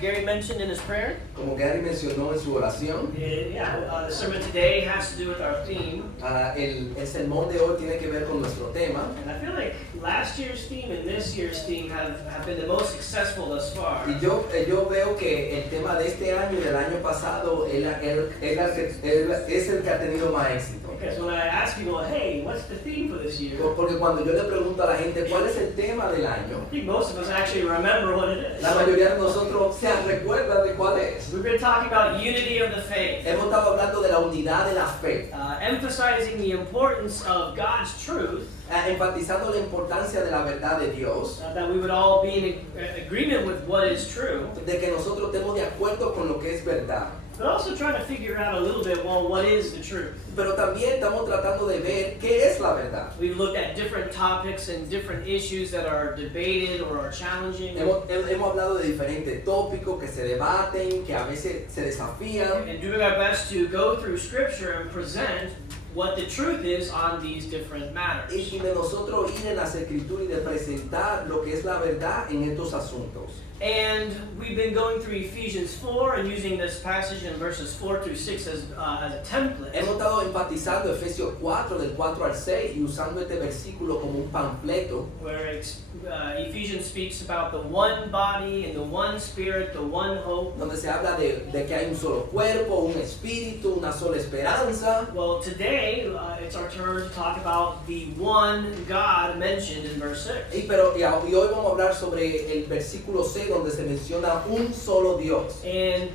Gary mentioned in his prayer, Como Gary mencionó en su oración, the sermon today has to do with our theme. el sermón de hoy tiene que ver con nuestro tema. And I feel like last year's theme and this year's theme have been the most successful thus far. Y yo veo que el tema de este año y del año pasado es el que ha tenido más éxito. Because when I ask people, hey, what's the theme for this year? Porque cuando yo le pregunto a la gente cuál es el tema del año, I think most of us actually remember what it is. la mayoría de nosotros se recuerda de cuál es. We've been talking about unity of the faith, Hemos estado hablando de la unidad de la fe, emphasizing the importance of God's truth, enfatizando la importancia de la verdad de Dios, that we would all be in agreement with what is true, de que nosotros estemos de acuerdo con lo que es verdad. but also trying to figure out a little bit, well, what is the truth? Pero también estamos tratando de ver qué es la verdad. We've looked at different topics and different issues that are debated or are challenging. Hemos hablado de diferentes tópicos que se debaten, que a veces se desafían. And doing our best to go through scripture and present what the truth is on these different matters. Y de nosotros ir en las escrituras y de presentar lo que es la verdad en estos asuntos. And we've been going through Ephesians 4 and using this passage in verses 4 through 6 as a template. Hemos estado enfatizando Efesios 4 del 4 al 6 y usando este versículo como un panfleto. Where Ephesians speaks about the one body and the one spirit, the one hope. Donde se habla de que hay un solo cuerpo, un espíritu, una sola esperanza. Well, today it's our turn to talk about the one God mentioned in verse 6. Y hoy vamos a hablar sobre el versículo 6 donde se menciona un solo Dios. And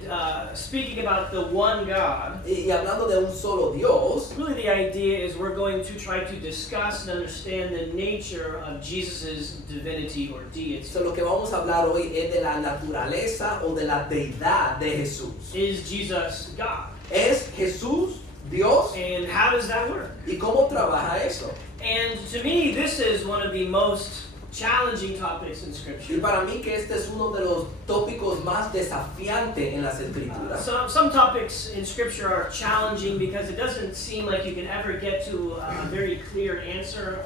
speaking about the one God, Y hablando de un solo Dios, really the idea is we're going to try to discuss and understand the nature of Jesus' divinity or deity. so lo que vamos a hablar hoy es de la naturaleza o de la deidad de Jesús. Is Jesus God? ¿Es Jesús Dios? And how does that work? ¿Y cómo trabaja eso? And to me, this is one of the most challenging topics in Y Scripture. para mí que este es uno de los tópicos más desafiantes en las escrituras. Some topics in Scripture are challenging because it doesn't seem like you can ever get to a very clear answer.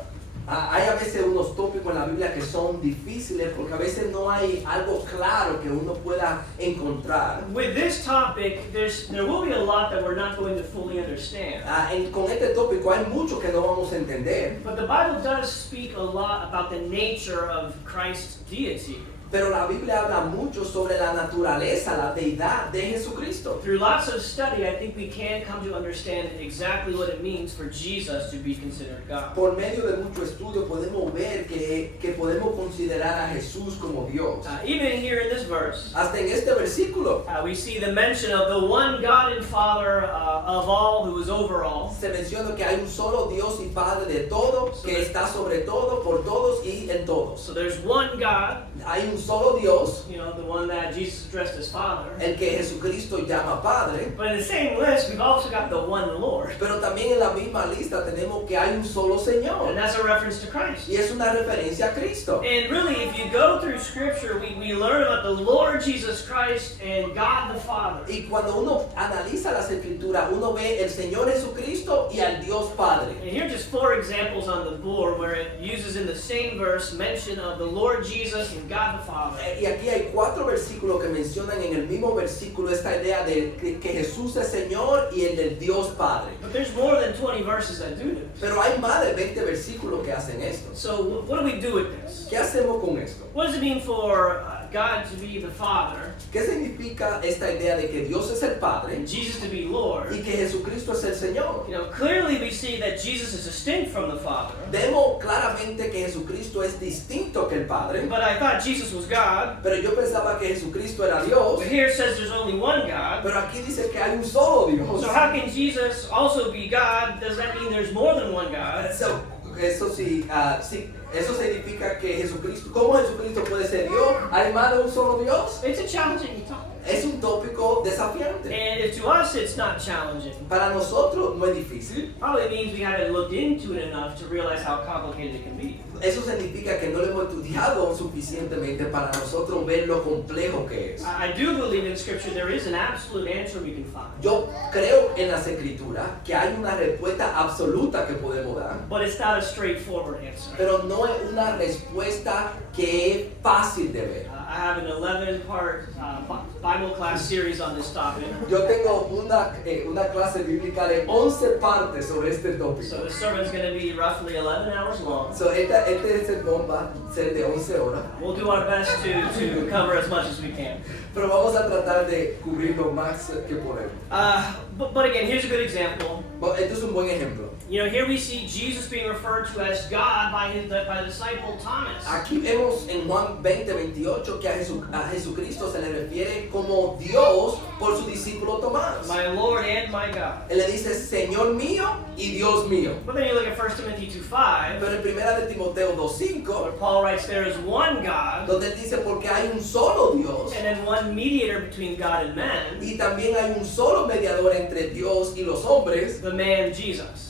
Hay a veces unos tópicos en la Biblia que son difíciles porque a veces no hay algo claro que uno pueda encontrar. With this topic, there will be a lot that we're not going to fully understand. Con este tópico hay mucho que no vamos a entender, But the Bible does speak a lot about the nature of Christ's deity. pero la Biblia habla mucho sobre la naturaleza, la deidad de Jesucristo. Through lots of study, I think we can come to understand exactly what it means for Jesus to be considered God. Por medio de mucho estudio podemos ver que podemos considerar a Jesús como Dios. Even here in this verse, Hasta en este versículo we see the mention of the one God and Father of all, who is over all. se menciona que hay un solo Dios y Padre de todo, que está sobre todo, por todos y en todos. So there's one God, Hay un solo Dios, the one that Jesus addressed as Father. el que Jesucristo llama Padre, But in the same list, we've also got the one Lord. pero también en la misma lista tenemos que hay un solo And Señor. that's a reference to Christ. Y es una referencia a Cristo. And really, if you go through Scripture, we learn about the Lord Jesus Christ and God the Father. Y cuando uno analiza las escrituras, uno ve el Señor Jesucristo y al Dios Padre. And here are just 4 examples on the board where it uses in the same verse mention of the Lord Jesus and God the Father. Y aquí hay 4 versículos que mencionan en el mismo versículo esta idea de que Jesús es Señor y el del Dios Padre. But there's more than 20 verses that do this. Pero hay más de 20 versículos que hacen esto. So what do we do with this? ¿Qué hacemos con esto? What does it mean for God to be the Father ¿Qué significa esta idea de que Dios es el Padre and Jesus to be Lord? y que Jesucristo es el Señor? Clearly we see that Jesus is distinct from the Father. Vemos claramente que Jesucristo es distinto que el Padre, But I thought Jesus was God. pero yo pensaba que Jesucristo era Dios, But here it says there's only one God. pero aquí dice que hay un solo Dios. So how can Jesus also be God? Does that mean there's more than one God? Eso significa que Jesucristo, ¿cómo Jesucristo puede ser Dios? ¿Hay más de un solo Dios? It's a challenging topic. Es un tópico desafiante. And if to us it's not challenging, Para nosotros no es difícil. probably means we haven't looked into it enough to realize how complicated it can be. Eso significa que no lo hemos estudiado suficientemente para nosotros ver lo complejo que es. I do believe in Scripture there is an absolute answer we can find. Yo creo en las escrituras que hay una respuesta absoluta que podemos dar, But it's not a straightforward answer. pero no es una respuesta que es fácil de ver. I have an 11-part Bible class series on this topic. Yo tengo una clase bíblica de 11 partes sobre este tópico. So this sermon is going to be roughly 11 hours long. So, este sermón va a ser de 11 horas, We'll do our best to cover as much as we can. pero vamos a tratar de cubrir lo más que podemos. But again, here's a good example. Bueno, esto es un buen ejemplo. You know, here we see Jesus being referred to as God by the disciple Thomas. Aquí vemos en Juan 20:28 que a Jesucristo se le refiere como Dios por su discípulo Tomás. My Lord and my God. Él le dice Señor mío y Dios mío. But then you look at 1 Timothy 2:5, Pero en primera de Timoteo 2:5, where Paul writes there is one God, donde él dice porque hay un solo Dios and then one mediator between God and men, y también hay un solo mediador entre Dios y los hombres, the man Jesus.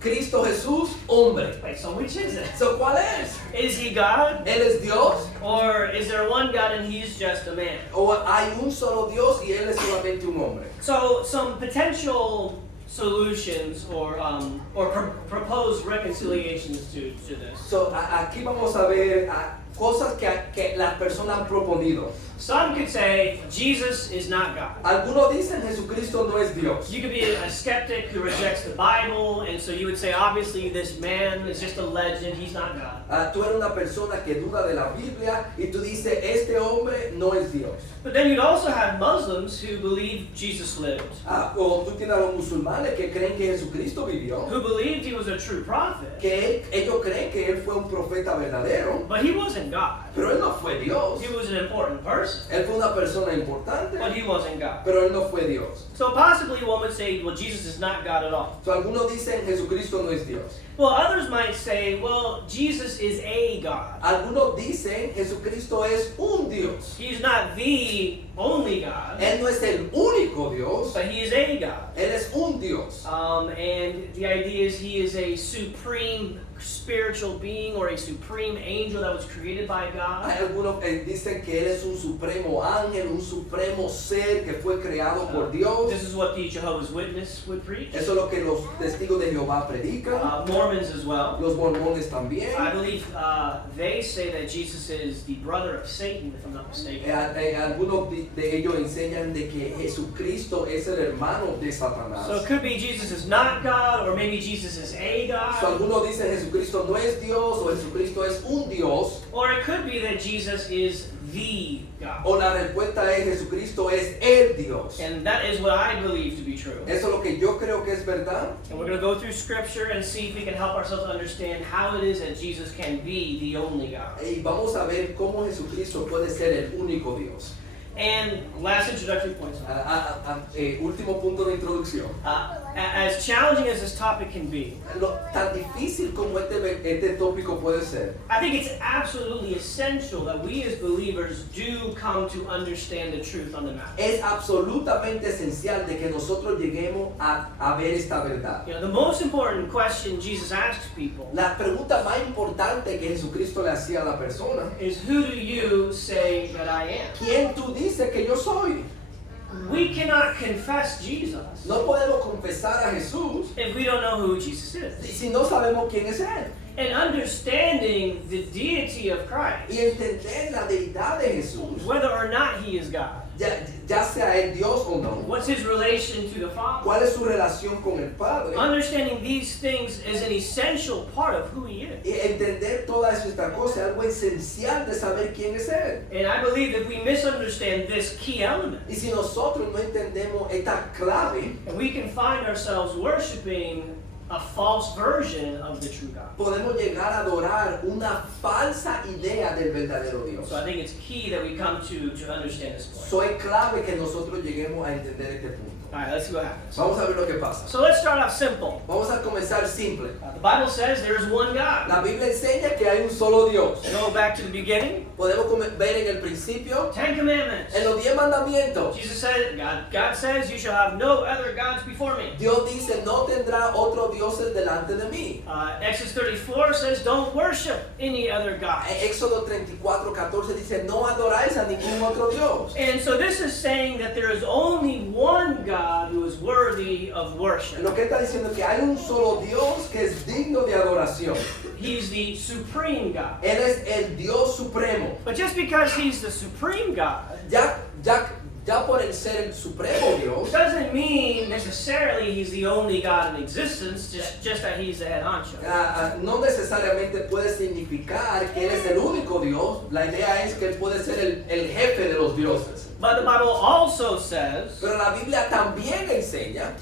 Cristo Jesús, hombre. Wait, so which is it? So, ¿cuál es? Is he God? ¿Él es Dios? Or is there one God and he's just a man? ¿O hay un solo Dios y él es solamente un hombre? So some potential solutions or proposed reconciliations to this. So, aquí vamos a ver cosas que las personas han proponido. Some could say Jesus is not God. Algunos dicen Jesucristo no es Dios. You could be a skeptic who rejects the Bible, and so you would say, obviously, this man is just a legend, he's not God. Tú eres una persona que duda de la Biblia y tú dices, este hombre no es Dios. But then you'd also have Muslims who believe Jesus lived, O tú tienes a los musulmanes que creen que Jesucristo vivió, who believed he was a true prophet, que ellos creen que él fue un profeta verdadero, but he wasn't God. pero él no fue Dios. He was an important person, Él fue una persona importante, but he wasn't God. pero él no fue Dios. So possibly one would say, well, Jesus is not God at all. So, algunos dicen Jesucristo no es Dios. Well, others might say, well, Jesus is a God. Algunos dicen Jesucristo es un Dios. He's not the only God, Él no es el único Dios, but he is a God. él es un Dios. And the idea is he is a supreme spiritual being or a supreme angel that was created by God. Hay algunos que dicen que él es un supremo ángel, un supremo ser que fue creado por Dios. This is what the Jehovah's Witness would preach. Eso es lo que los testigos de Jehová predican, Mormons as well. los mormones también. I believe they say that Jesus is the brother of Satan, if I'm not mistaken. Algunos de ellos enseñan de que Jesucristo es el hermano de Satanás. So it could be Jesus is not God, or maybe Jesus is a So, God. algunos dicen Jesucristo no es Dios o Jesucristo es un Dios, Or it could be that Jesus is the God. o la respuesta es Jesucristo es el Dios. And that is what I believe to be true. Eso es lo que yo creo que es verdad. And we're going to go through scripture and see if we can help ourselves understand how it is that Jesus can be the only God. Y vamos a ver cómo Jesucristo puede ser el único Dios. And last introductory points. Último punto de introducción. As challenging as this topic can be, Tan difícil como este tópico puede ser, I think it's absolutely essential that we as believers do come to understand the truth on the matter. es absolutamente esencial de que nosotros lleguemos a ver esta verdad. You know, the most important question Jesus asks people La pregunta más importante que Jesucristo le hacía a la persona, is, who do you say that I am? ¿quién tú dices que yo soy? We cannot confess Jesus No podemos confesar a Jesús if we don't know who Jesus is. si no sabemos quién es Él. And understanding the deity of Christ, Y entender la deidad de Jesús, whether or not he is God, ya sea Él Dios o no. what's his relation to the Father? ¿Cuál es su relación con el Padre? Understanding these things is an essential part of who he is. Y entender todas estas cosas es algo esencial de saber quién es Él. And I believe if we misunderstand this key element, Y si nosotros no entendemos esta clave, and we can find ourselves worshiping a false version of the true God. podemos llegar a adorar una falsa idea del verdadero Dios. So I think it's key that we come to understand this point. So es clave que nosotros lleguemos a entender este punto. All right, let's see what happens. Vamos a ver lo que pasa. So let's start off simple. Vamos a comenzar simple. The Bible says there is one God. La Biblia enseña que hay un solo Dios. Go back to the beginning. Podemos ver en el principio, Ten Commandments. en los 10 mandamientos. Jesus said, God says, you shall have no other gods before me. Dios dice, no tendrá otro dioses delante de mí. Exodus 34 says, don't worship any other god. Éxodo 34:14 dice, no adoráis a ningún otro Dios. And so this is saying that there is only one God who is worthy of worship. Lo que está diciendo es que hay un solo Dios que es digno de adoración. He's the supreme God. Él es el Dios supremo. But just because he's the supreme God Ya por el ser el supremo Dios, doesn't mean necessarily he's the only God in existence, just that he's the head honcho. no necesariamente puede significar que Él es el único Dios. La idea es que Él puede ser el jefe de los dioses. But the Bible also says, Pero la Biblia también enseña,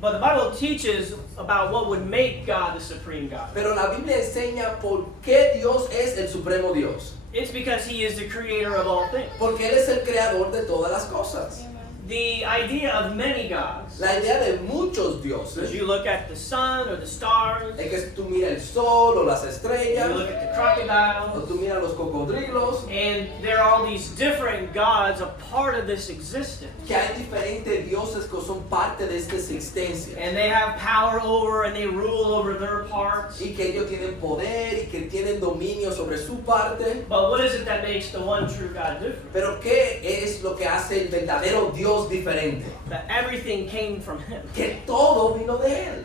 but the Bible teaches about what would make God the supreme God. pero la Biblia enseña por qué Dios es el supremo Dios. It's because he is the creator of all things. Porque Él es el creador de todas las cosas. The idea of many gods, La idea de muchos as dioses you look at the sun or the stars, es que tú miras el sol o las you estrellas, look at the o crocodile, tú miras los cocodrilos, and there are all these different gods a part of this existence. que hay diferentes dioses que son parte de esta existencia. And they have power over and they rule over their parts. Y que ellos tienen poder y que tienen dominio sobre su parte. But what is it that makes the one true God different? Pero ¿qué es lo que hace el verdadero Dios diferente? That everything came from him. Que todo vino de Él.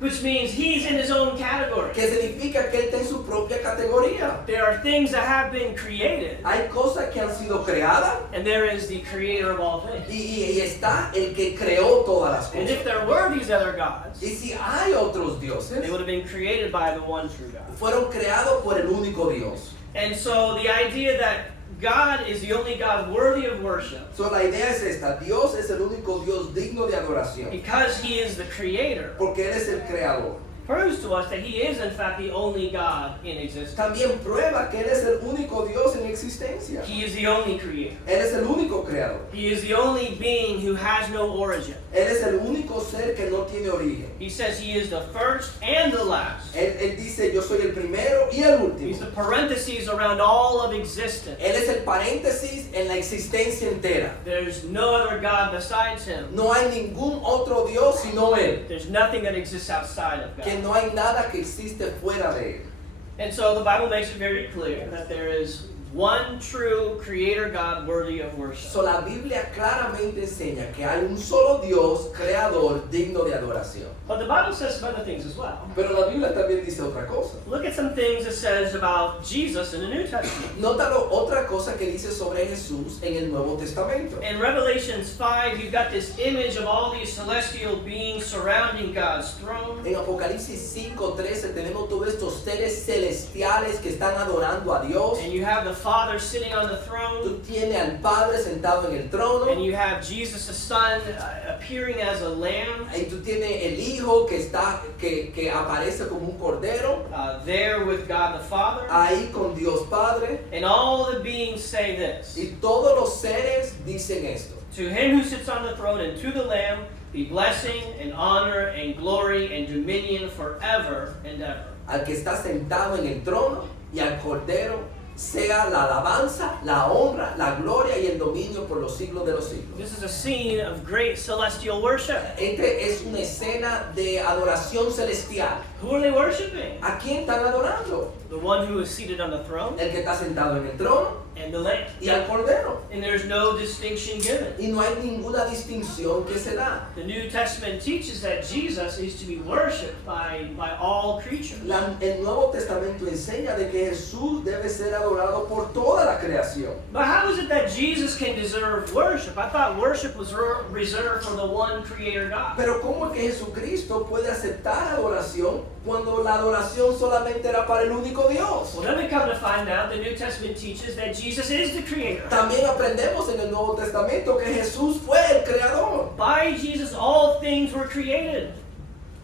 Which means he's in his own category. Que significa que Él está en su propia categoría. There are things that have been created, Hay cosas que han sido creadas and there is the creator of all things. y está el que creó todas las And cosas. if there were these other gods, Y si hay otros dioses, they would have been created by the one true God. fueron creados por el único Dios. And so the idea that God is the only God worthy of worship, So, la idea es esta: Dios es el único Dios digno de adoración, because he is the creator, porque Él es el creador. proves to us that he is in fact the only God in existence. También prueba que Él es el único Dios en existencia. He is the only creator. Él es el único creador. He is the only being who has no origin. Él es el único ser que no tiene origen. He says he is the first and the last. Él dice, yo soy el primero y el He's último. the parentheses around all of existence. Él es el paréntesis en la existencia entera. There's no other God besides him. No hay ningún otro Dios sino Él. There's nothing that exists outside of Que God. no hay nada que existe fuera de Él. And so the Bible makes it very clear that there is one true creator God worthy of worship. So, la Biblia claramente enseña que hay un solo Dios creador digno de adoración. But the Bible says some other things as well. Pero la Biblia también dice otra cosa. Look at some things it says about Jesus in the New Testament. Nótalo, otra cosa que dice sobre Jesús en el Nuevo Testamento. In Revelations 5, you've got this image of all these celestial beings surrounding God's throne. En Apocalipsis 5:13 tenemos todos estos seres celestiales que están adorando a Dios. And you have the Father sitting on the throne. Tú tienes al Padre sentado en el trono. And you have Jesus the Son appearing as a lamb Y tú tienes el Hijo que aparece como un cordero. there with God the Father. Ahí con Dios Padre. And all the beings say this: Y todos los seres dicen esto. To him who sits on the throne and to the Lamb be blessing and honor and glory and dominion forever and ever. Al que está sentado en el trono y al cordero sea la alabanza, la honra, la gloria y el dominio por los siglos de los siglos. This is a scene of great celestial worship. Es una escena de adoración celestial. Who are they worshiping? ¿A quién están adorando? The one who is seated on the throne El que está sentado en el trono and the Lamb. y al cordero. And there's no distinction given. Y no hay ninguna distinción que se da. The New Testament teaches that Jesus is to be worshipped by all creatures. El Nuevo Testamento enseña de que Jesús debe ser adorado por toda la creación. But how is it that Jesus can deserve worship? I thought worship was reserved for the one creator God. Pero ¿cómo es que Jesucristo puede aceptar adoración cuando la adoración solamente era para el único Dios? Well, then we come to find out the New Testament teaches that Jesus is the creator. También aprendemos en el Nuevo Testamento que Jesús fue el creador. By Jesus, all things were created.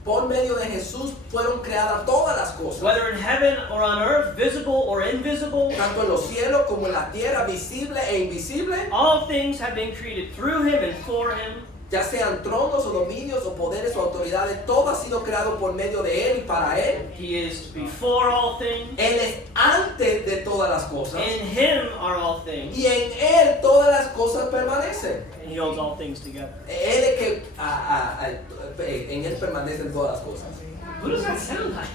Por medio de Jesús fueron creadas todas las cosas. Whether in heaven or on earth, visible or invisible, Tanto en los cielos como en la tierra, visible e invisible. all things have been created through him and for him. ya sean tronos o dominios o poderes o autoridades, todo ha sido creado por medio de Él y para Él. He is before all things. Él es antes de todas las cosas. In him are all things. Y en Él todas las cosas permanecen. And he holds all things together. Él es que en Él permanecen todas las cosas. Who does that sound like?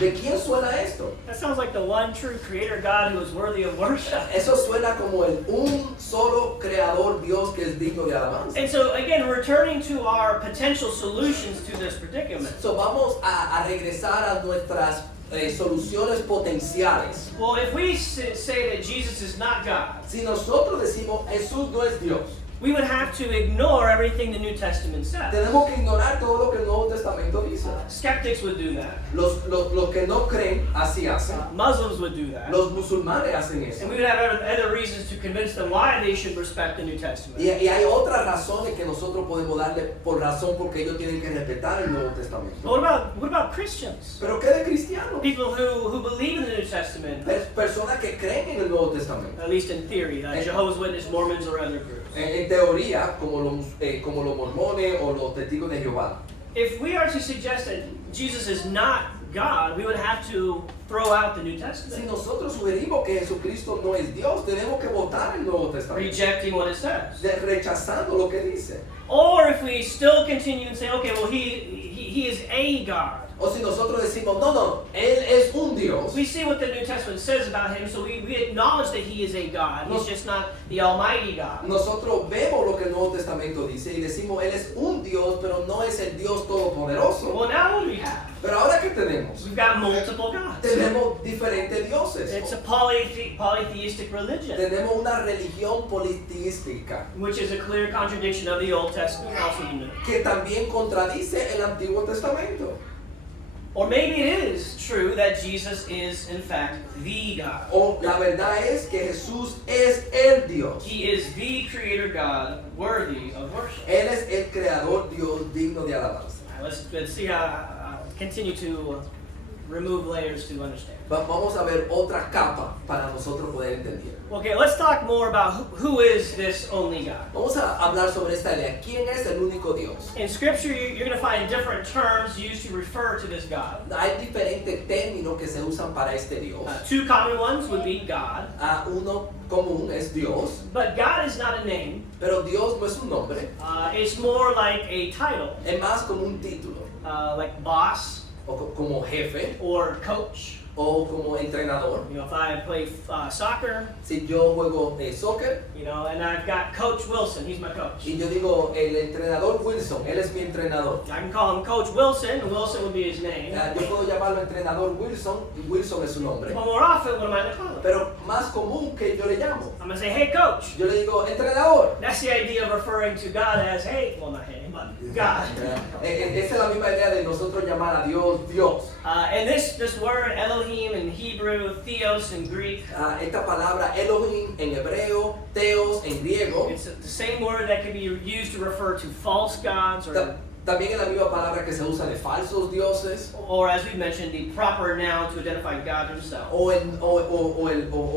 ¿De quién suena esto? That sounds like the one true creator God who is worthy of worship. Eso suena como el un solo creador Dios que es digno de alabanza. And so again, returning to our potential solutions to this predicament. So, vamos a regresar a nuestras soluciones potenciales. Well, if we say that Jesus is not God, Si nosotros decimos Jesús no es Dios, we would have to ignore everything the New Testament says. tenemos que ignorar todo lo que el Nuevo Testamento dice. Skeptics would do that. Los que no creen así hacen. Muslims would do that. Los musulmanes hacen eso. And we would have other reasons to convince them why they should respect the New Testament. Y hay otras razones que nosotros podemos darle por razón porque ellos tienen que respetar el Nuevo But Testamento. what about Christians? Pero ¿qué de cristianos? People who believe in the New Testament, Personas que creen en el Nuevo Testamento. at least in theory, Jehovah's Witness, Mormons, or other groups. En teoría, como los mormones o los testigos de Jehová. If we are to suggest that Jesus is not God, we would have to throw out the New Si Testament, nosotros sugerimos que Jesucristo no es Dios, tenemos que votar el Nuevo Testamento, rejecting what it says. rechazando lo que dice. Or if we still continue and say, okay, well, he is a God. O si nosotros decimos, no, Él es un Dios. We see what the New Testament says about him, so we acknowledge that he is a God. He's just not the Almighty God. Nosotros vemos lo que el Nuevo Testamento dice y decimos, Él es un Dios, pero no es el Dios todopoderoso. Well, now what do we have? Pero ahora, ¿qué tenemos? We've got multiple gods. Tenemos diferentes dioses. It's a polytheistic religion, Tenemos una religión politeística which is a clear contradiction of the Old Testament, also the New. que también contradice el Antiguo Testamento. Or maybe it is true that Jesus is, in fact, the God. O la verdad es que Jesús es el Dios. He is the creator God worthy of worship. Él es el creador Dios digno de alabanza. All right, let's see how continue to remove layers to understand. Vamos a ver otra capa para nosotros poder entender. Okay, let's talk more about who is this only God. Vamos a hablar sobre esta idea. ¿Quién es el único Dios? In Scripture, you're going to find different terms used to refer to this God. Hay diferentes términos que se usan para este Dios. Two common ones would be God, Uno común es Dios, but God is not a name. pero Dios no es un nombre. It's more like a title, Es más como un título, like boss o como jefe, or coach. o como entrenador. You know, if I play soccer, Si yo juego soccer you know, and I've got Coach Wilson, he's my coach. y yo digo el entrenador Wilson, él es mi entrenador. I can call him Coach Wilson, and Wilson would be his name. Yo puedo llamarlo entrenador Wilson y Wilson es su nombre. But more often, what am I going to call him? Pero más común que yo le llamo. I'm going to say, hey, Coach. Yo le digo entrenador. That's the idea of referring to God as, hey, well, not hey, but God. Esa es la misma idea de nosotros llamar a Dios Dios. And this word, Elohim in Hebrew, Theos in Greek, Esta palabra Elohim en hebreo, Theos en griego, it's the same word that can be used to refer to false gods también es la misma palabra que se usa de falsos dioses, or as we mentioned, the proper noun to identify God himself. o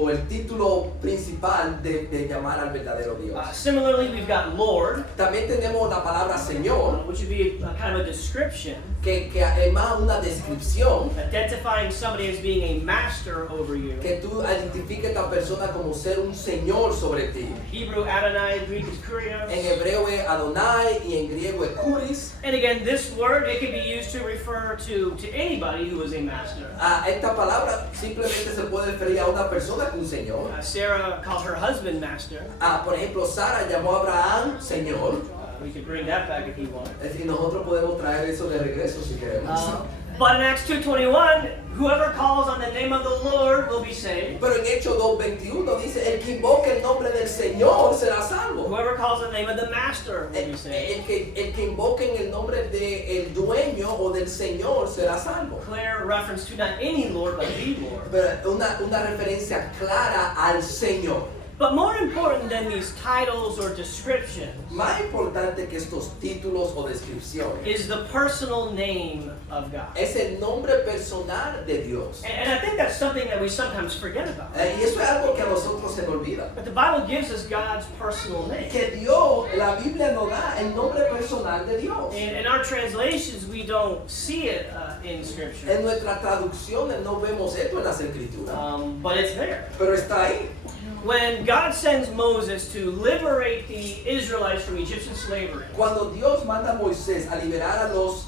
el título principal de llamar al verdadero Dios. Similarly, we've got Lord, También tenemos la palabra Señor, which would be a kind of a description, que es más una descripción, identifying somebody as being a master over you. que tú identifiques a esta persona como ser un Señor sobre ti. Hebrew, Adonai, Greek is Kurios. En hebreo es Adonai y en griego es Kuris. And again, this word, it can be used to refer to anybody who is a master. Esta palabra simplemente se puede referir a una persona que un Señor. Sarah called her husband master. Por ejemplo, Sara llamó a Abraham Señor. We could bring that back if you want. Es decir, nosotros podemos traer eso de regreso si queremos. But in Acts 2:21, whoever calls on the name of the Lord will be saved. Pero en Hechos 2:21 dice, el que invoque el nombre del Señor será salvo. Whoever calls on the name of the Master will be saved. El que invoque en el nombre del dueño o del Señor será salvo. Clear reference to not any Lord, but the Lord. Pero una referencia clara al Señor. But more important than these titles or descriptions Más importante que estos títulos o descripciones is the personal name of God. es el nombre personal de Dios. And I think that's something that we sometimes forget about. Y eso es algo que a nosotros se nos vida. But the Bible gives us God's personal name. Que Dios, la Biblia nos da el nombre personal de Dios. In our translations, we don't see it in Scripture, En nuestras traducciones no vemos esto en las escrituras, but it's there. pero está ahí. When God sends Moses to liberate the Israelites from Egyptian slavery, Cuando Dios manda a Moisés a liberar a los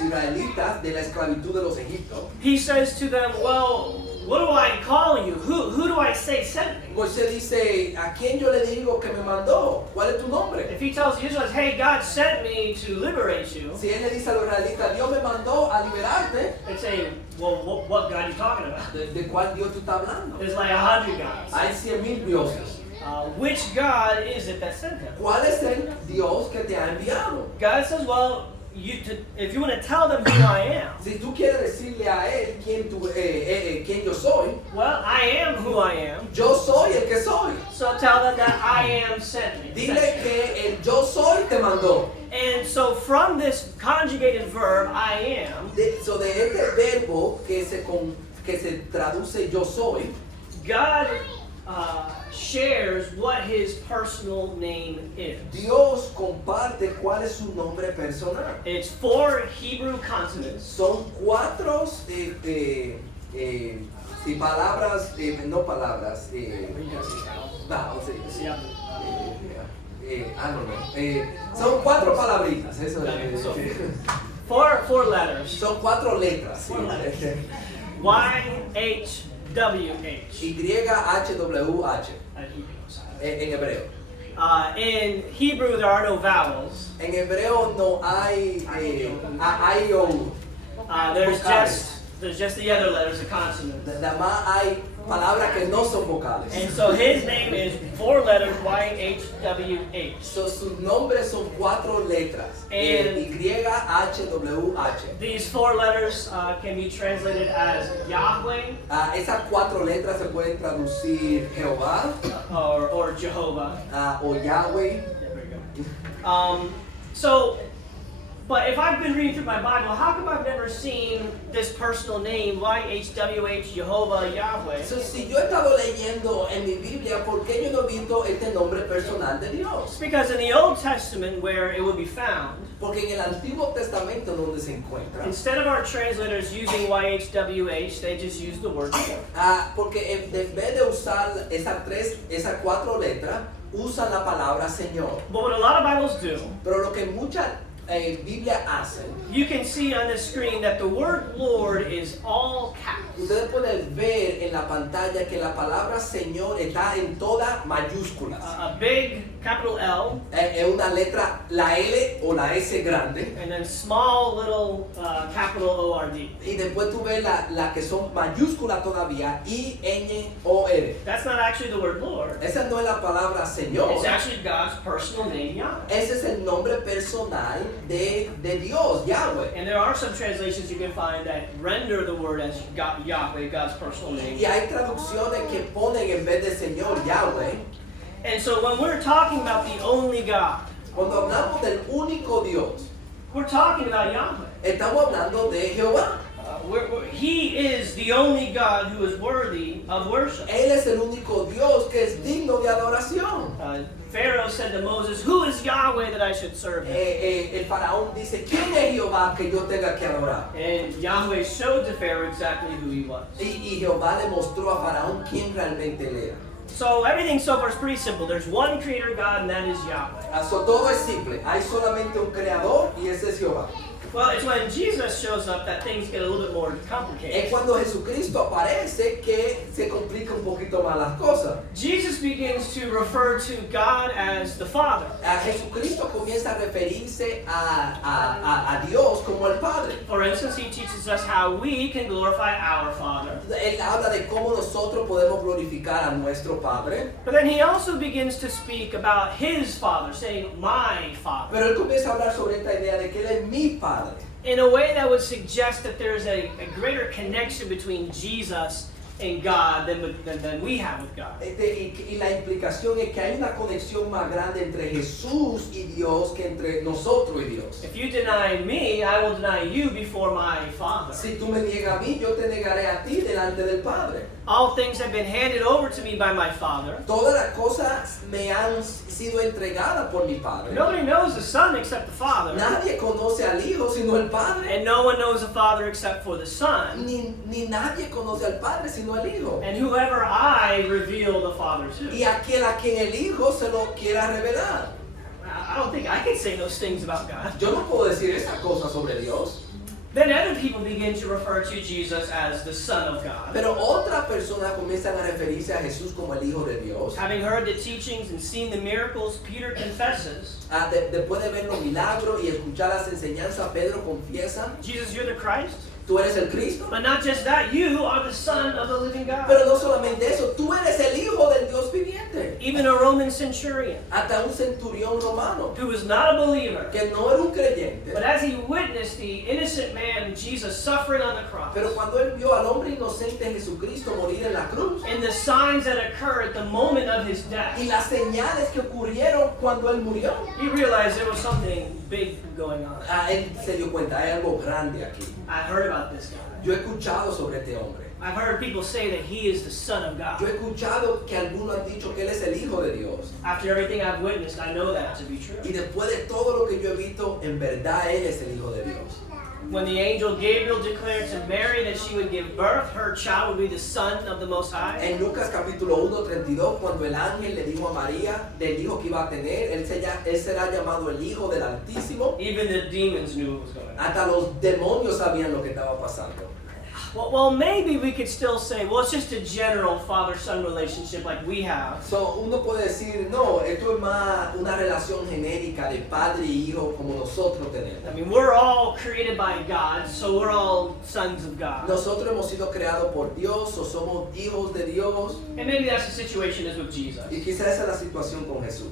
israelitas de la esclavitud de los egipcios, he says to them, well, what do I call you? Who do I say sent me? Moisés dice, ¿a quién yo le digo que me mandó? ¿Cuál es tu nombre? If he tells the Israelites, hey, God sent me to liberate you, Si él le dice a los israelitas, Dios me mandó a liberarte, they say, well, what God are you talking about? ¿de cuál Dios tú estás hablando? There's like 100 gods. Hay 100,000 dioses. Which God is it that sent him? ¿Cuál es el Dios que te ha enviado? God says, well, if you want to tell them who I am, Si tú quieres decirle a él quién yo soy, well, I am who I am. yo soy el que soy. So tell them that I am sent me. Dile que el yo soy te mandó. And so from this conjugated verb, I am, De este verbo que se traduce yo soy, God shares what his personal name is. Dios comparte cuál es su nombre personal. It's 4 Hebrew consonants. Son 4 palabras, no palabras, vamos, I don't know. Son 4 palabritas, eso es. So, four letters. Son 4 letras. Sí. Y-H-W-H. Y-H-W-H en hebreo. In Hebrew, there are no vowels. En hebreo no hay o. There's just the other letters, the consonants. Nada más hay palabras que no son vocales. And so his name is 4 letters, Y-H-W-H. So, sus nombres son 4 letras. And- Y-H-W-H. These 4 letters can be translated as Yahweh Esas 4 letras se pueden traducir Jehová or Jehovah. o Yahweh. There we go. But if I've been reading through my Bible, how come I've never seen this personal name, Y-H-W-H, Jehovah, Yahweh? So, si yo he estado leyendo en mi Biblia, ¿por qué yo no he visto este nombre personal de Dios? It's because in the Old Testament, where it would be found, Porque en el Antiguo Testamento donde se encuentra, instead of our translators using Y-H-W-H, they just use the word Lord. porque en vez de usar esas 4 letras, usan la palabra Señor. But what a lot of Bibles do, Pero lo que muchas Biblias hacen, you can see on the screen that the word Lord is all caps. ustedes pueden ver en la pantalla que la palabra Señor está en todas mayúsculas. A big capital L, Es una letra, la L o la S grande. and then small little capital O-R-D. Y después tú ves la que son mayúsculas todavía, I-N-O-R. That's not actually the word Lord. Esa no es la palabra Señor. It's actually God's personal name, Yahweh. Ese es el nombre personal de Dios, Yahweh. And there are some translations you can find that render the word as Yahweh, God's personal name. Y hay traducciones que ponen en vez de Señor, Yahweh. And so when we're talking about the only God, Cuando hablamos del único Dios, we're talking about Yahweh. estamos hablando de Jehová. He is the only God who is worthy of worship. Él es el único Dios que es digno de adoración. Pharaoh said to Moses, who is Yahweh that I should serve him? El faraón dice, ¿quién es Jehová que yo tenga que adorar? And Yahweh showed to Pharaoh exactly who he was. Y Jehová le mostró a faraón quién realmente él era. So everything so far is pretty simple. There's one creator God, and that is Yahweh. So, todo es simple. Hay solamente un creador y ese es Jehová. Well, it's when Jesus shows up that things get a little bit more Es complicated. cuando Jesucristo aparece que se complica un poquito más las cosas. Jesus begins to refer to God as the Father. Jesucristo comienza a referirse a Dios como el Padre. For instance, he teaches us how we can glorify our Father. Él habla de cómo nosotros podemos glorificar a nuestro Padre. But then he also begins to speak about his Father, saying, my Father, Pero él comienza a hablar sobre esta idea de que Él es mi Padre. in a way that would suggest that there's a greater connection between Jesus and God than we have with God. Y la implicación es que hay una conexión más grande entre Jesús y Dios que entre nosotros y Dios. If you deny me, I will deny you before my Father. Si tú me niegas a mí, yo te negaré a ti delante del Padre. All things have been handed over to me by my Father. Todas las cosas me han sido entregadas por mi Padre. Nobody knows the Son except the Father. Nadie conoce al Hijo sino el Padre. And no one knows the Father except for the Son. Ni nadie conoce al Padre sino al Hijo. And whoever I reveal the Father Y to. aquel a quien el Hijo se lo quiera revelar. I don't think I can say those things about God. Yo no puedo decir esas cosas sobre Dios. Then other people begin to refer to Jesus as the Son of God. Pero otras personas comienzan a referirse a Jesús como el Hijo de Dios. Having heard the teachings and seen the miracles, Peter confesses, Después de ver los milagros y escuchar las enseñanzas, Pedro confiesa, Jesus, you're the Christ. tú eres el Cristo. But not just that, you are the Son of the living God. Pero no solamente eso, tú eres el Hijo del Dios viviente. Even a Roman centurion, Hasta un centurión romano, who was not a believer, que no era un creyente, but as he witnessed the innocent man Jesus suffering on the cross, pero cuando él vio al hombre inocente Jesucristo morir en la cruz, and the signs that occur at the moment of his death, y las señales que ocurrieron cuando él murió, he realized there was something big going on. él se dio cuenta, hay algo grande aquí. I've heard about this guy. Yo he escuchado sobre este hombre. I've heard people say that he is the Son of Yo God. he escuchado que algunos han dicho que él es el Hijo de Dios. After everything I've witnessed, I know that to be true. Y después de todo lo que yo he visto, en verdad él es el Hijo de Dios. When the angel Gabriel declared to Mary that she would give birth, her child would be the Son of the Most High. En Lucas capítulo 1:32, cuando el ángel le dijo a María del hijo que iba a tener, él será llamado el Hijo del Altísimo. Even the demons knew what was going on. Hasta los demonios sabían lo que estaba pasando. Well, maybe we could still say, well, it's just a general father-son relationship like we have. So, uno puede decir, no, esto es más una relación genérica de padre y hijo como nosotros tenemos. I mean, we're all created by God, so we're all sons of God. Nosotros hemos sido creados por Dios o somos hijos de Dios. And maybe that's the situation is with Jesus. Y quizás esa es la situación con Jesús.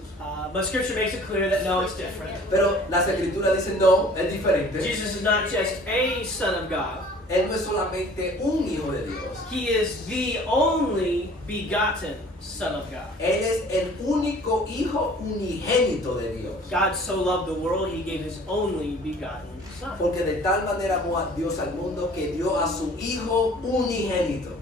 But Scripture makes it clear that no, it's different. Pero las escrituras dicen, no, es diferente. Jesus is not just a son of God. Él no es solamente un hijo de Dios. He is the only begotten Son of God. Él es el único hijo unigénito de Dios. God so loved the world, he gave his only begotten Son. Porque de tal manera amó a Dios al mundo que dio a su hijo unigénito.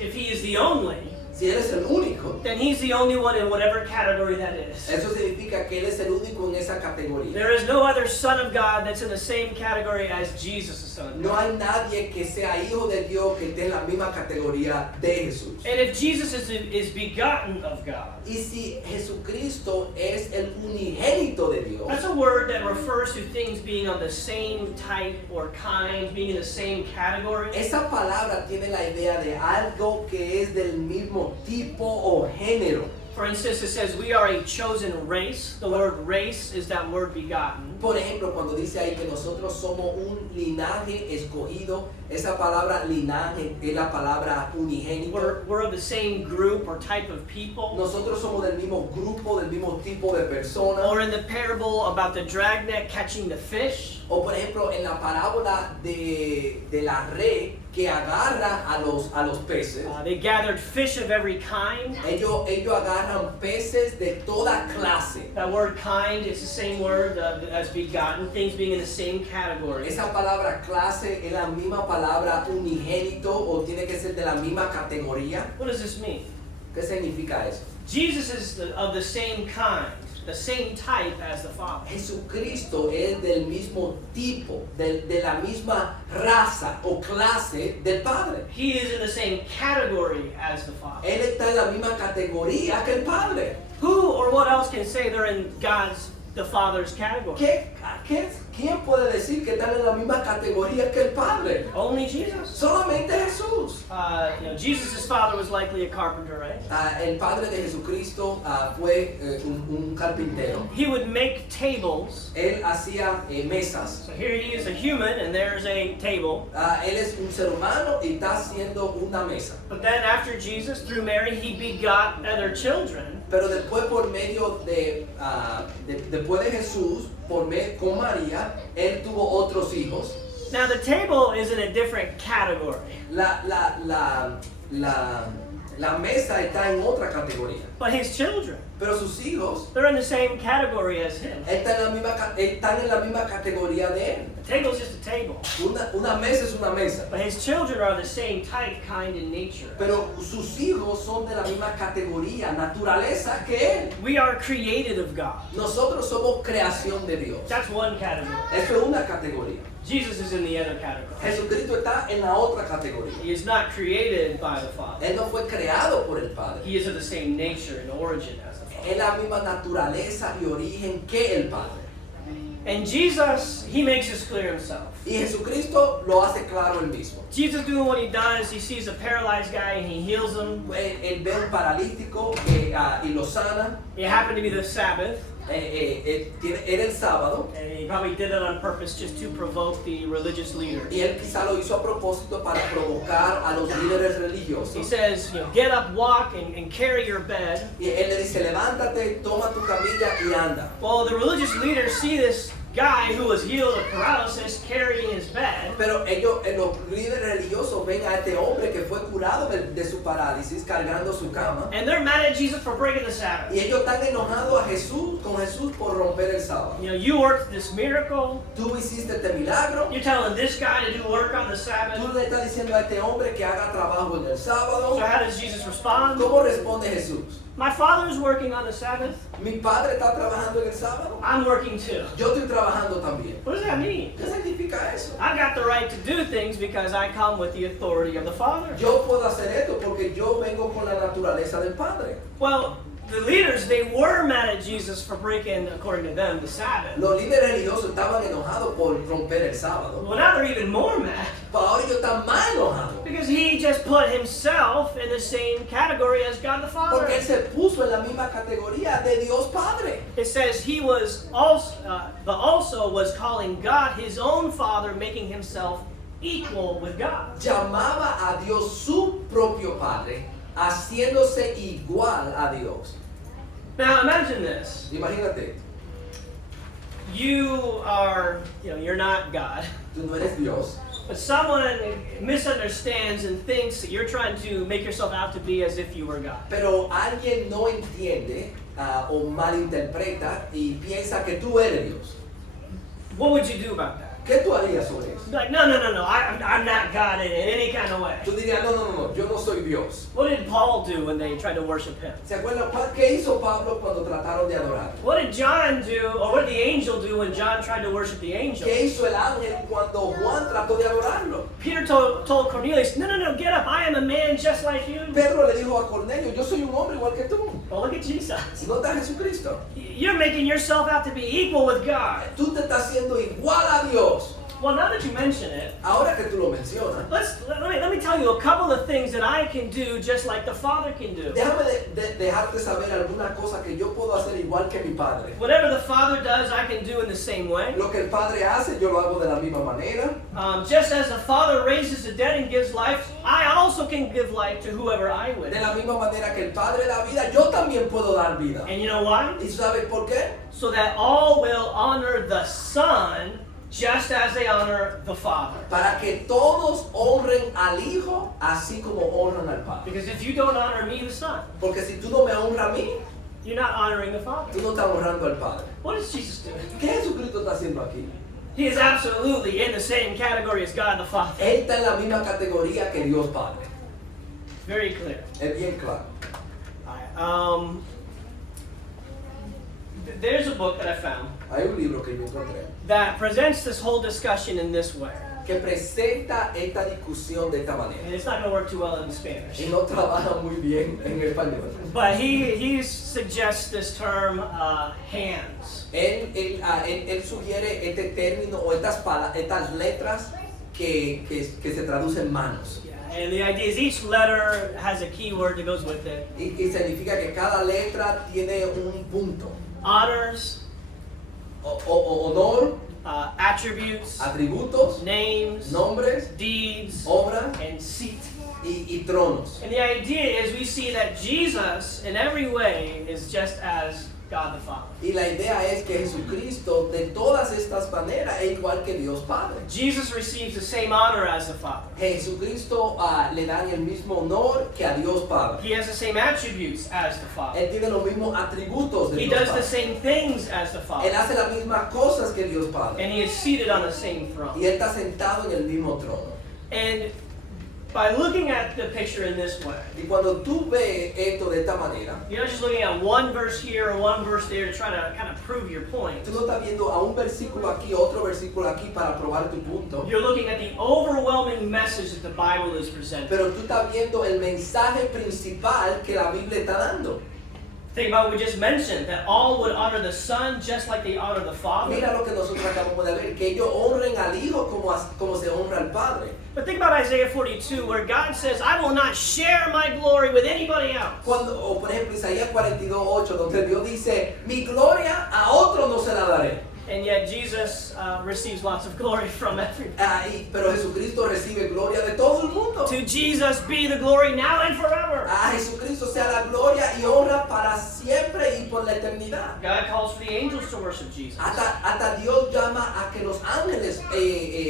If he is the only, Si Él es el único, then he's the only one in whatever category that is. eso significa que Él es el único en esa categoría. There is no other Son of God that's in the same category as Jesus, the Son of No God. hay nadie que sea hijo de Dios que esté en la misma categoría de Jesús. And if Jesus is begotten of God, Y si Jesucristo es el unigénito de Dios, that's a word that refers to things being of the same type or kind, being in the same category. esa palabra tiene la idea de algo que es del mismo tipo o género. For instance, it says we are a chosen race. The word race is that word begotten. Por ejemplo, cuando dice ahí que nosotros somos un linaje escogido, esa palabra linaje es la palabra unigénito. We're of the same group or type of people. Nosotros somos del mismo grupo, del mismo tipo de personas. Or in the parable about the dragnet catching the fish, O por ejemplo, en la parábola de la red que agarra a los peces. they gathered fish of every kind. Ellos agarran peces de toda clase. That word kind is the same word as begotten, things being in the same category. Esa palabra clase es la misma palabra unigénito o tiene que ser de la misma categoría. What does this mean? ¿Qué significa eso? Jesus is of the same kind, the same type as the Father. Jesucristo es del mismo tipo, de la misma raza o clase del Padre. He is in the same category as the Father. Él está en la misma categoría que el Padre. Who or what else can say they're in the Father's category? ¿Quién puede decir que están en la misma categoría que el Padre? Only Jesus. Solamente Jesús. Jesus' father was likely a carpenter, right? El Padre de Jesucristo fue un carpintero. He would make tables. Él hacía mesas. So here he is a human and there's a table. Él es un ser humano y está haciendo una mesa. But then after Jesus, through Mary, he begot other children. Pero después por medio después de Jesús, con María, él tuvo otros hijos. Now the table is in a different category. La mesa está en otra categoría. But his children, Pero sus hijos they're in the same category as him. están en la misma categoría de él. A table's just a table. Una mesa es una mesa. But his children are the same type, kind, and nature. Pero sus hijos son de la misma categoría, naturaleza que él. We are created of God. Nosotros somos creación de Dios. That's one category. Eso es una categoría. Jesus is in the other category. Jesucristo está en la otra categoría. He is not created by the Father. Él no fue creado por el Padre. He is of the same nature and origin as the Father. Es la misma naturaleza y origen que el Padre. And Jesus, he makes this clear himself. Y Jesucristo lo hace claro él mismo. Jesus doing what he does, he sees a paralyzed guy and he heals him. Él ve un paralítico y lo sana. It happened to be the Sabbath, Era el sábado. and he probably did it on purpose just to provoke the religious leaders. Y él quizá lo hizo a propósito para provocar a los líderes He religiosos. says, get up, walk, and carry your bed. Y él le dice, levántate, toma tu camilla y anda. Well, the religious leaders see this guy who was healed of paralysis carrying his bed. Pero los líderes religiosos ven a este hombre que fue curado de su parálisis cargando su cama. And they're mad at Jesus for breaking the Sabbath. Y ellos están enojados con Jesús por romper el sábado. You worked this miracle. Tú hiciste este milagro. You're telling this guy to do work on the Tú Sabbath. le estás diciendo a este hombre que haga trabajo en el sábado. So how does Jesus respond? ¿Cómo responde Jesús? My Father is working on the Sabbath. Mi padre está trabajando en el sábado. I'm working too. Yo estoy trabajando también. What does that mean? ¿Qué significa eso? I got the right to do things because I come with the authority of the Father. Yo puedo hacer esto porque yo vengo con la naturaleza del Padre. Well, the leaders, they were mad at Jesus for breaking, according to them, the Sabbath. Los líderes religiosos estaban enojados por romper el sábado. Well, now they're even more mad Pero ahora ellos están más enojados. because he just put himself in the same category as God the Father. Porque él se puso en la misma categoría de Dios Padre. It says he was also was calling God his own Father, making himself equal with God. Llamaba a Dios su propio Padre, haciéndose igual a Dios. Now imagine this. Imagínate, You are, you're not God. tú no eres Dios, But someone misunderstands and thinks that you're trying to make yourself out to be as if you were God. pero alguien no entiende o malinterpreta y piensa que tú eres Dios. What would you do about that? ¿Qué tú harías sobre eso? Be like, no, I'm not God in any kind of way. Tú dirías, no, yo no soy Dios. What did Paul do when they tried to worship him? ¿Se acuerdan qué hizo Pablo cuando trataron de adorar? What did John do, or what did the angel do when John tried to worship the angel? ¿Qué hizo el ángel cuando Juan trató de adorarlo? Peter told Cornelius, no, get up, I am a man just like you. Pedro le dijo a Cornelio, yo soy un hombre igual que tú. Well, look at Jesus. ¿No está Jesucristo? You're making yourself out to be equal with God. Tú te estás haciendo igual a Dios. Well, now that you mention it, Ahora que tú lo mencionas, let me tell you a couple of things that I can do just like the Father can do. déjame dejarte saber alguna cosa que yo puedo hacer igual que mi Padre. Whatever the Father does, I can do in the same way. Lo que el Padre hace, yo lo hago de la misma manera. Just as the Father raises the dead and gives life, I also can give life to whoever I wish. De la misma manera que el Padre da vida, yo también puedo dar vida. And you know why? ¿Y sabes por qué? So that all will honor the Son just as they honor the Father. Para que todos honren al Hijo, así como honran al Padre. Because if you don't honor me, the Son, Porque si tú no me honras a mí, you're not honoring the Father. tú no estás honrando al Padre. What is Jesus doing? ¿Qué Jesucristo está haciendo aquí? He is absolutely in the same category as God the Father. Él está en la misma categoría que Dios Padre. Very clear. Es bien claro. Alright, there's a book that I found Hay un libro que yo encontré that presents this whole discussion in this way. que presenta esta discusión de esta manera. And it's not going to work too well in Spanish. Y no trabaja muy bien en español. But he suggests this term, hands. Él sugiere este término o estas letras que se traducen manos. And the idea is each letter has a keyword that goes with it. Y significa que cada letra tiene un punto. Honors, Honor, attributes, atributos, names, nombres, deeds, obras and seat. y tronos. And the idea is we see that Jesus, in every way, is just as God the Father. Y la idea es que Jesucristo, de todas estas maneras, es igual que Dios Padre. Jesus receives the same honor as the Father. Jesucristo le dan el mismo honor que a Dios Padre. He has the same attributes as the Father. Él tiene los mismos atributos de He Dios does the Padre. same things as the Él Father. hace las mismas cosas que Dios Padre. And he is seated on the same throne. Y Él está sentado en el mismo trono. And by looking at the picture in this way, Y cuando tú ves esto de esta manera, you're not just looking at one verse here or one verse there to try to kind of prove your point. tú no estás viendo a un versículo aquí, otro versículo aquí para probar tu punto. You're looking at the overwhelming message that the Bible is presenting. Pero tú estás viendo el mensaje principal que la Biblia está dando. Think about what we just mentioned, that all would honor the Son just like they honor the Father. Mira lo que nosotros acabamos de ver, que ellos honren al Hijo como se honra al Padre. But think about Isaiah 42, where God says, I will not share my glory with anybody else. O por ejemplo Isaías 42:8, donde Dios dice, mi gloria a otro no se la daré. And yet Jesus receives lots of glory from everybody. Pero Jesucristo recibe gloria de todo el mundo. To Jesus be the glory now and forever. A Jesucristo sea la gloria y honra para siempre y por la eternidad. God calls for the angels to worship Jesus. Hasta Dios llama a que los ángeles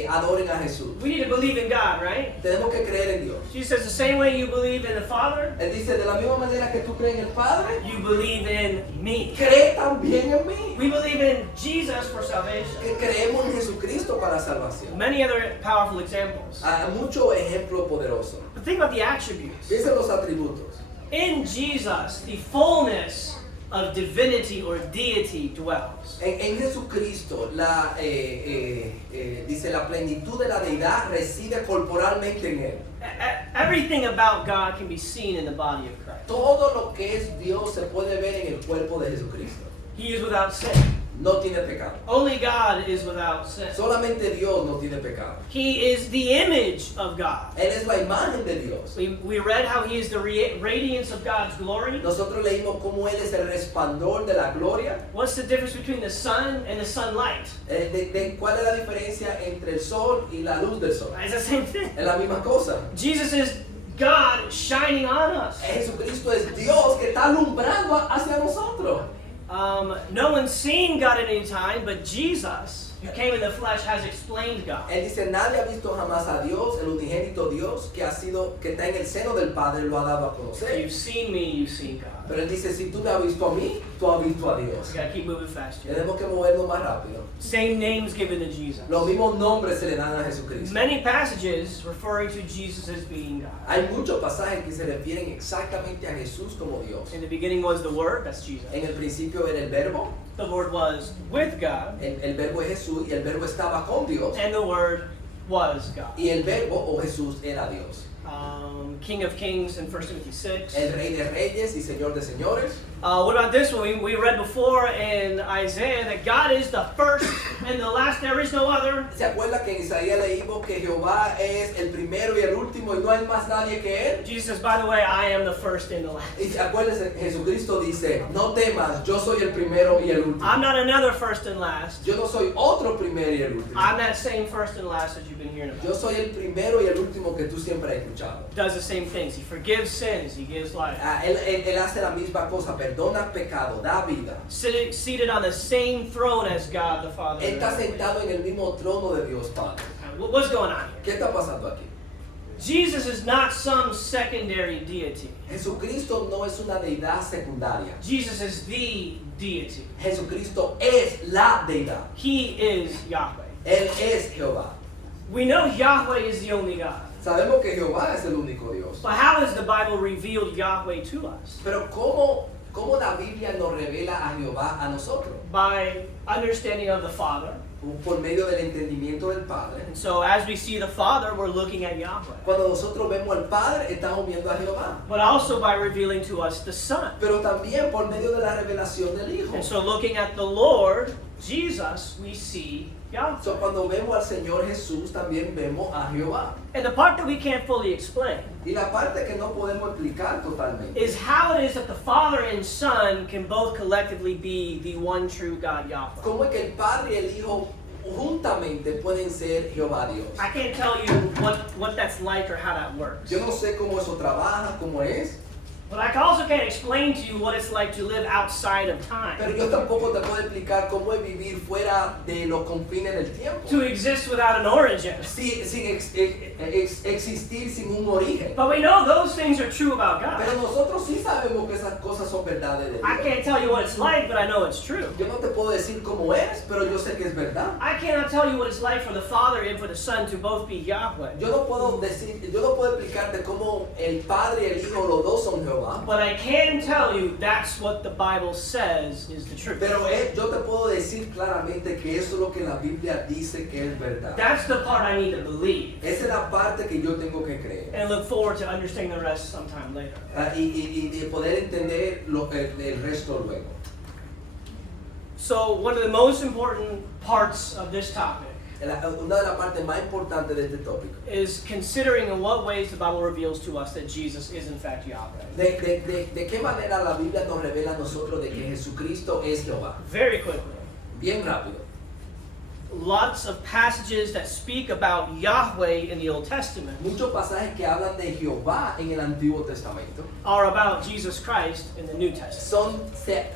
adoren a Jesús. We need to believe in God, right? Tenemos que creer en Dios. Jesus says the same way you believe in the Father, Él dice, de la misma manera que tú crees en el Padre, you believe in me. cree también en mí. We believe in Jesus for salvation. Que creemos en Jesucristo para salvación. Many other powerful examples. Hay muchos ejemplos poderosos. But think about the attributes. Dicen los atributos. In Jesus, the fullness of divinity or deity dwells. En Jesucristo, dice la plenitud de la deidad reside corporalmente en Él. Everything about God can be seen in the body of Christ. Todo lo que es Dios se puede ver en el cuerpo de Jesucristo. He is without sin. No tiene pecado. Only God is without sin. Solamente Dios no tiene pecado. He is the image of God. Él es la imagen de Dios. We read how He is the radiance of God's glory. Nosotros leímos cómo Él es el resplandor de la gloria. What's the difference between the sun and the sunlight? ¿Cuál es la diferencia entre el sol y la luz del sol? It's the same thing. Es la misma cosa. Jesus is God shining on us. Jesucristo es Dios que está alumbrando hacia nosotros. No one's seen God at any time, but Jesus, who came in the flesh, has explained God. Él dice, nadie ha visto jamás a Dios, el unigénito Dios, que está en el seno del Padre, lo ha dado a If conocer. you've seen me, you've seen God. Pero Él dice, si tú me has visto a mí, tú has visto a Dios. We gotta keep moving fast here. Tenemos que movernos más rápido. Same names given to Jesus. Los mismos nombres se le dan a Jesucristo. Many passages referring to Jesus as being God. Hay muchos pasajes que se refieren exactamente a Jesús como Dios. In the beginning was the Word, that's Jesus. En el principio era el verbo, The Word was with God, el verbo es Jesús y el verbo estaba con Dios. and the Word was God. Y el verbo o Jesús era Dios. King of Kings in 1 Timothy 6. El Rey de Reyes y Señor de Señores. What about this one? We read before in Isaiah that God is the first and the last, there is no other. ¿Se acuerda que en Isaías leímos que Jehová es el primero y el último y no hay más nadie que Él? Jesus says, by the way, I am the first and the last. Y se acuérdese, Jesucristo dice, no temas, yo soy el primero y el último. I'm not another first and last. Yo no soy otro primero y el último. I'm that same first and last that you've been hearing Yo about. soy el primero y el último que tú siempre has escuchado. Does the same things. He forgives sins. He gives life. Él hace la misma cosa, perdona pecado, da vida. Seated on the same throne as God the Father. Él está sentado en el mismo trono de Dios Padre. What's going on here? ¿Qué está pasando aquí? Jesus is not some secondary deity. Jesucristo no es una deidad secundaria. Jesus is the deity. Jesucristo es la deidad. He is Yahweh. Él es Jehová. We know Yahweh is the only God. Sabemos que Jehová es el único Dios. But how has the Bible revealed Yahweh to us? Pero ¿cómo la Biblia nos revela a Jehová a nosotros? By understanding of the Father. Por medio del entendimiento del Padre. And so as we see the Father, we're looking at Yahweh. Cuando nosotros vemos al Padre, estamos viendo a Jehová. But also by revealing to us the Son. Pero también por medio de la revelación del Hijo. And so looking at the Lord, Jesus, we see Yahweh. So, cuando vemos al Señor Jesús, también vemos a Jehová. And the part that we can't fully explain Y la parte que no podemos explicar totalmente is how it is that the Father and Son can both collectively be the one true God, Yahweh. cómo es que el Padre y el Hijo juntamente pueden ser Jehová Dios. I can't tell you what that's like or how that works. Yo no sé cómo eso trabaja, cómo es, But I also can't explain to you what it's like to live outside of time. pero yo tampoco te puedo explicar cómo es vivir fuera de los confines del tiempo. To exist without an origin. Sin existir sin un origen. But we know those things are true about God. Pero nosotros sí sabemos que esas cosas son verdades de I Dios. can't tell you what it's like, but I know it's true. Yo no te puedo decir cómo es, pero yo sé que es verdad. I cannot tell you what it's like for the Father and for the Son to both be Yahweh. Yo no puedo explicarte cómo el Padre y el Hijo, los dos son Jehová. But I can tell you that's what the Bible says is the truth. Pero yo te puedo decir claramente que eso es lo que la Biblia dice que es verdad. That's the part I need to believe. Esa es la parte que yo tengo que creer. And look forward to understanding the rest sometime later. Y de poder entender el resto luego. So one of the most important parts of this topic Una de las partes más importantes de este tópico. is considering in what ways the Bible reveals to us that Jesus is in fact Yahweh. De qué manera la Biblia nos revela a nosotros de que Jesucristo es Jehová. Very quickly. Bien rápido. Lots of passages that speak about Yahweh in the Old Testament Muchos pasajes que hablan de Jehová en el Antiguo Testamento are about Jesus Christ in the New Testament.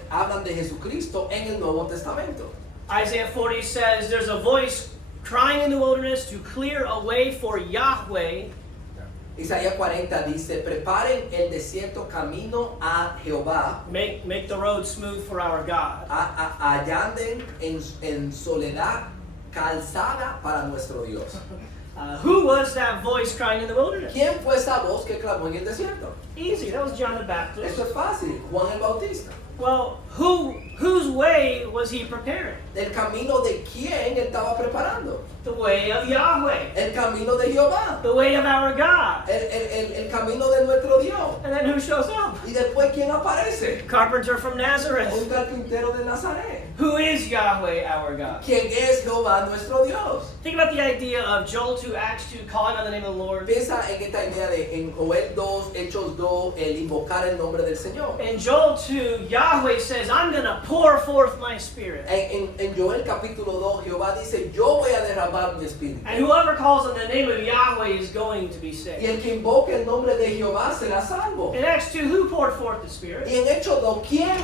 hablan de Jesucristo en el Nuevo Testamento. Isaiah 40 says, there's a voice crying in the wilderness to clear a way for Yahweh. Isaías 40 dice, preparen el desierto camino a Jehová, Make the road smooth for our God. allanden en soledad calzada para nuestro Dios. Who was that voice crying in the wilderness? ¿Quién fue esa voz que clamó en el desierto? Easy, that was John the Baptist. Eso es fácil, Juan el Bautista. Well, whose way was he preparing? ¿El camino de quién él estaba preparando? The way of Yahweh. El camino de Jehová, The way of our God. el camino de nuestro Dios. And then who shows up? Y después, ¿quién aparece? Carpenter from Nazareth. Un carpintero de Nazaret. Who is Yahweh our God? ¿Quién es Jehová nuestro Dios? Think about the idea of Joel 2, Acts 2, calling on the name of the Lord. Piensa en esta idea de en Joel 2, Hechos 2, el invocar el nombre del Señor. In Joel 2, Yahweh says, I'm going to pour forth my spirit. En Joel capítulo 2, Jehová dice, yo voy a derramar mi espíritu. And whoever calls on the name of Yahweh is going to be Y saved. el que invoque el nombre de Jehová será salvo. In Acts 2, who poured forth the Spirit? Y en Hechos 2, ¿quién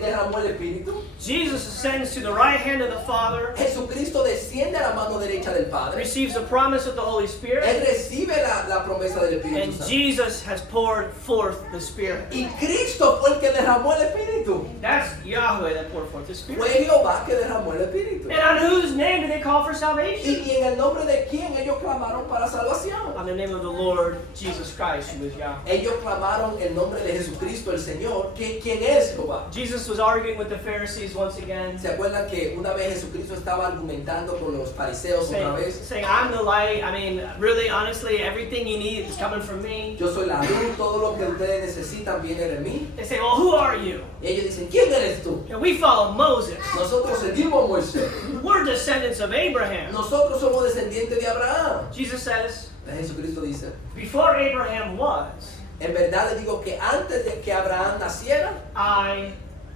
derramó el espíritu? Jesus ascends to the right hand of the Father, Jesucristo desciende a la mano derecha del Padre. receives the promise of the Holy Él Spirit, recibe la promesa del Espíritu and Santo. Jesus has poured forth the Spirit. Y Cristo fue el que derramó el Espíritu. That's Yahweh that poured forth the Fue Spirit. Jehová que derramó el Espíritu. And on whose name did they call for salvation? Y en el nombre de quién ellos clamaron para salvación. On the name of the Lord Jesus Christ, who is Yahweh. Ellos clamaron el nombre de Jesucristo el Señor. ¿Quién es Jehová? Jesus was arguing with the Pharisees once again, ¿Se acuerdan que una vez Jesucristo estaba argumentando con los fariseos otra vez? saying, I'm the light. I mean, really, honestly, everything you need is coming from me. Yo soy la luz, todo lo que ustedes necesitan viene de mí. They say, well, who are you? Y ellos dicen, ¿quién eres tú? And we follow Moses. Nosotros seguimos a Moisés. We're descendants of Abraham. Nosotros somos descendientes de Abraham. Jesus says, Jesucristo dice, before Abraham was, en verdad les digo que antes de que Abraham naciera, I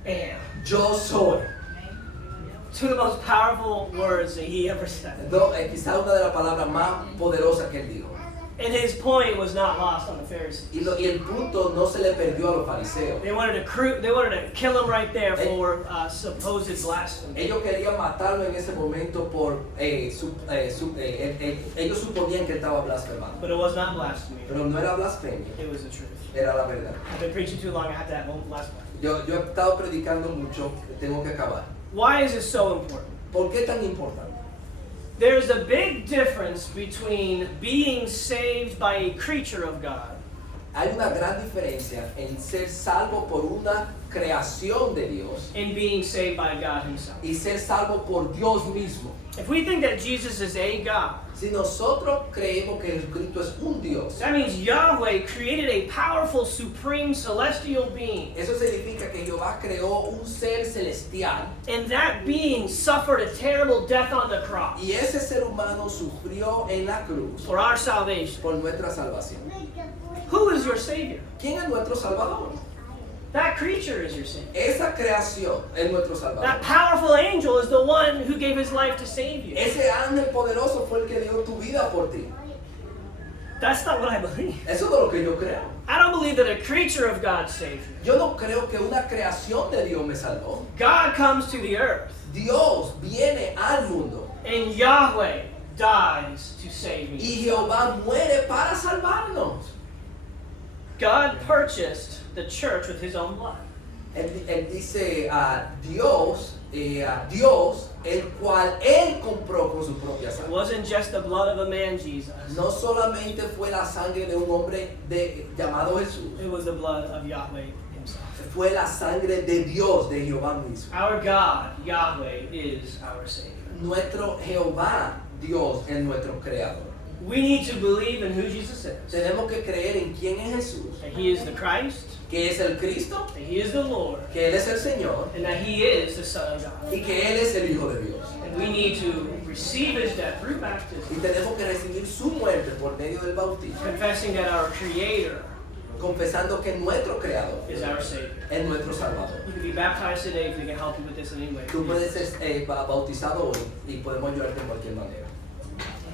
am. yo soy. Two of the most powerful words that he ever said. Quizá una de las palabras más poderosas que él dijo. And his point was not lost on the Pharisees. Y el punto no se le perdió a los fariseos. They wanted to kill him right there for supposed blasphemy. Ellos querían matarlo en ese momento por ellos suponían que estaba blasfemando. But it was not blasphemy. Pero no era blasfemia, It was the truth. era la verdad. I've been preaching too long. I have to have one last one. Yo he estado predicando mucho, tengo que acabar. Why is this so important? ¿Por qué tan importante? There's a big difference between being saved by a creature of God Hay una gran diferencia en ser salvo por una creación de Dios and being saved by God himself. y ser salvo por Dios mismo. If we think that Jesus is a God, Si nosotros creemos que Jesucristo es un Dios, that means Yahweh created a powerful, supreme, celestial being. eso significa que Jehová creó un ser celestial And that being suffered a terrible death on the cross y ese ser humano sufrió en la cruz for our salvation. por nuestra salvación. Who is your Savior? ¿Quién es nuestro Salvador? That creature is your Savior. Esa creación es nuestro That Salvador. powerful angel is the one who gave his life to save you. Ese ángel poderoso fue el que dio tu vida por ti. That's not what I believe. Eso es lo que yo creo. I don't believe that a creature of God saved me. Yo no creo que una creación de Dios me salvó. God comes to the earth, Dios viene al mundo and Yahweh dies to save me. y Jehová muere para salvarnos. God purchased the church with his own blood. Él dice Dios, Dios, el cual Él compró con su propia It sangre. wasn't just the blood of a man, Jesus. No solamente fue la sangre de un hombre llamado Jesús, It was the blood of Yahweh himself. fue la sangre de Dios, de Jehová mismo. Our God, Yahweh, is our Savior. Nuestro Jehová, Dios, es nuestro creador. We need to believe in who Jesus is. Tenemos que creer en quién es Jesús, That he is the Christ, que es el Cristo, that he is the Lord, que Él es el Señor and that he is the Son of God. y que Él es el Hijo de Dios. And we need to receive his death through Y baptism, tenemos que recibir su muerte por medio del bautismo, confessing that our Creator confesando que nuestro creador is our Savior. es nuestro Salvador. You can be baptized today if we can help you with this in any way. Tú puedes ser bautizado hoy y podemos ayudarte de cualquier manera.